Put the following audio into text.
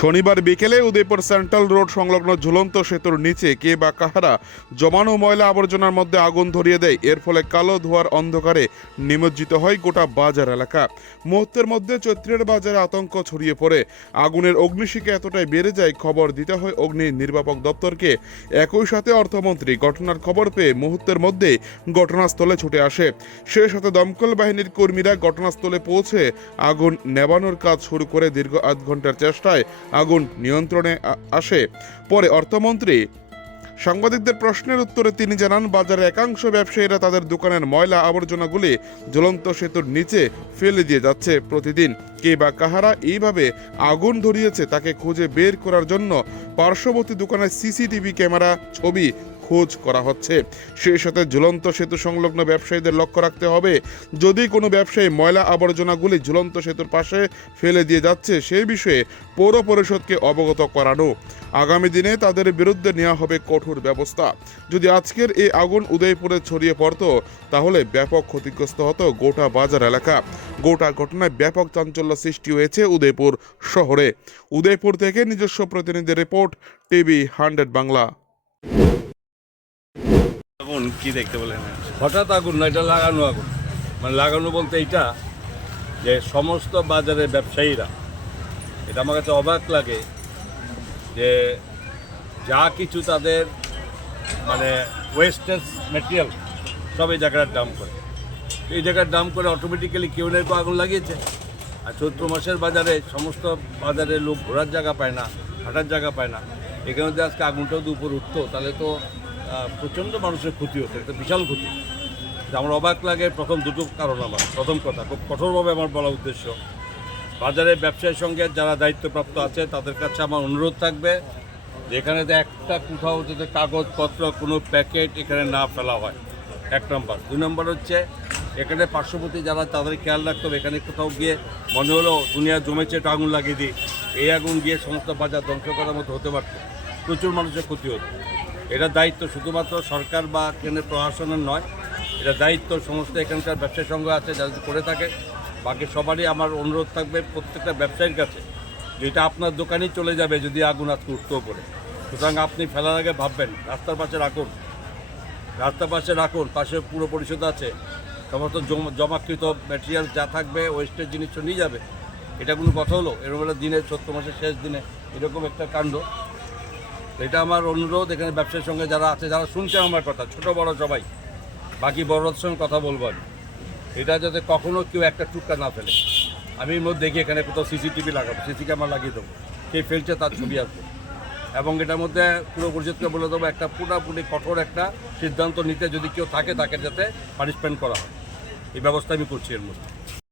শনিবার বিকেলে Udaipur central road সংলগ্ন ঝুলন্ত সেতুর নিচে কে বা কাহারা জমানো ময়লা আবর্জনার মধ্যে আগুন ধরিয়ে দেয়, এর ফলে কালো ধোয়ার অন্ধকারে নিমজ্জিত হয় গোটা বাজার এলাকা। মুহূর্তের মধ্যে চৈত্রের বাজারে আতঙ্ক ছড়িয়ে পড়ে। আগুনের অগ্নিশিখা এতটাই বেড়ে যায়, খবর দিতে হয় অগ্নি নির্বাপক দপ্তরকে। একই সাথে অর্থমন্ত্রী ঘটনার খবর পেয়ে মুহূর্তের মধ্যে ঘটনাস্থলে ছুটে আসে। সে সাথে দমকল বাহিনীর কর্মীরা ঘটনাস্থলে পৌঁছে আগুন নেবানোর কাজ শুরু করে দীর্ঘ আধ ঘণ্টার চেষ্টায় আগুন নিয়ন্ত্রণে আসে। পরে অর্থমন্ত্রী সাংবাদিকদের প্রশ্নের উত্তরে তিনি জানান বাজারের একাংশ ব্যবসায়ীরা তাদের দোকানের ময়লা আবর্জনাগুলি জ্বলন্ত সেতুর নিচে ফেলে দিয়ে যাচ্ছে প্রতিদিন। কে বা কাহারা এইভাবে আগুন ধরিয়েছে তাকে খুঁজে বের করার জন্য পার্শ্ববর্তী দোকানের সিসিটিভি ক্যামেরা, ছবি খোঁজ করা হচ্ছে। সেই সাথে ঝুলন্ত সেতু সংলগ্ন ব্যবসায়ীদের লক্ষ্য রাখতে হবে। যদি কোনো ব্যবসায়ী ময়লা আবর্জনাগুলি ঝুলন্ত সেতুর পাশে ফেলে দিয়ে যাচ্ছে, সেই বিষয়ে পৌর পরিষদকে অবগত করানো। আগামী দিনে তাদের বিরুদ্ধে নেওয়া হবে কঠোর ব্যবস্থা। যদি আজকের এই আগুন উদয়পুরে ছড়িয়ে পড়তো, তাহলে ব্যাপক ক্ষতিগ্রস্ত হতো গোটা বাজার এলাকা। গোটা ঘটনায় ব্যাপক চাঞ্চল্য সৃষ্টি হয়েছে উদয়পুর শহরে। উদয়পুর থেকে নিজস্ব প্রতিনিধি রিপোর্ট, টিভি হান্ড্রেড বাংলা। আগুন কি দেখতে বলেন? হঠাৎ আগুন, না, এটা লাগানো আগুন। মানে লাগানো বলতে এইটা যে সমস্ত বাজারের ব্যবসায়ীরা, এটা আমার কাছে অবাক লাগে যে যা কিছু তাদের মানে ওয়েস্টেজ মেটেরিয়াল সব এই জায়গার দাম করে। এই জায়গার দাম করে অটোমেটিক্যালি কেউ না কেউ আগুন লাগিয়েছে। আর চৈত্র মাসের বাজারে সমস্ত বাজারে লোক ঘোরার জায়গা পায় না, হাঁটার জায়গা পায় না। এখানে যদি আজকে আগুনটাও যদি উপর উঠতো, তাহলে তো প্রচণ্ড মানুষের ক্ষতি হতো একটা বিশাল ক্ষতি। আমার অবাক লাগে প্রথম দুটো কারণ আমার, প্রথম কথা, খুব কঠোরভাবে আমার বলা উদ্দেশ্য। বাজারের ব্যবসায়ীর সঙ্গে যারা দায়িত্বপ্রাপ্ত আছে, তাদের কাছে আমার অনুরোধ থাকবে যে এখানে একটা কোথাও যাতে কাগজপত্র, কোনো প্যাকেট এখানে না ফেলা হয়, এক নম্বর। দুই নম্বর হচ্ছে, এখানে পার্শ্ববর্তী যারা, তাদের খেয়াল রাখতে হবে, এখানে কোথাও গিয়ে মনে হলো দুনিয়া জমেছে, একটা আগুন লাগিয়ে দিই। এই আগুন গিয়ে সমস্ত বাজার ধ্বংস করার মতো হতে পারত। প্রচুর মানুষের ক্ষতি হতো। এটা দায়িত্ব শুধুমাত্র সরকার বা কেন্দ্রের প্রশাসনের নয়, এটা দায়িত্ব সমস্ত এখানকার ব্যবসায়ী সংঘ আছে যারা করে থাকে। বাকি সবারই আমার অনুরোধ থাকবে প্রত্যেকটা ব্যবসায়ীর কাছে যে এটা আপনার দোকানেই চলে যাবে যদি আগুন আজকে উঠতেও পড়ে সুতরাং আপনি ফেলার আগে ভাববেন, রাস্তার পাশে রাখুন। রাস্তার পাশে রাখুন, পাশে পুরো পরিষদ আছে। সমস্ত জম- জমাকৃত ম্যাটেরিয়াল যা থাকবে ওয়েস্টের জিনিস নিয়ে যাবে। এটা কোনো কথা হলো? এরকম দিনে সত্য মাসের শেষ দিনে এরকম একটা কাণ্ড। এটা আমার অনুরোধ, এখানে ব্যবসার সঙ্গে যারা আছে, যারা শুনছে আমার কথা, ছোট, বড় সবাই, বাকি বড়দের সঙ্গে কথা বলব আমি। এটা যাতে কখনো কেউ একটা টুকরা না ফেলে। আমি মধ্যে দেখি এখানে কোথাও সিসিটিভি লাগাবো, সিসি ক্যামেরা লাগিয়ে দেবো, কে ফেলছে তার ছবি আসবে। এবং এটার মধ্যে পুরো পরিষদকে বলে দেবো, একটা পুরোপুরি কঠোর একটা সিদ্ধান্ত নিতে যদি কেউ থাকে তাকে যাতে পানিশমেন্ট করা হয়। এই ব্যবস্থা আমি করছি এর মধ্যে।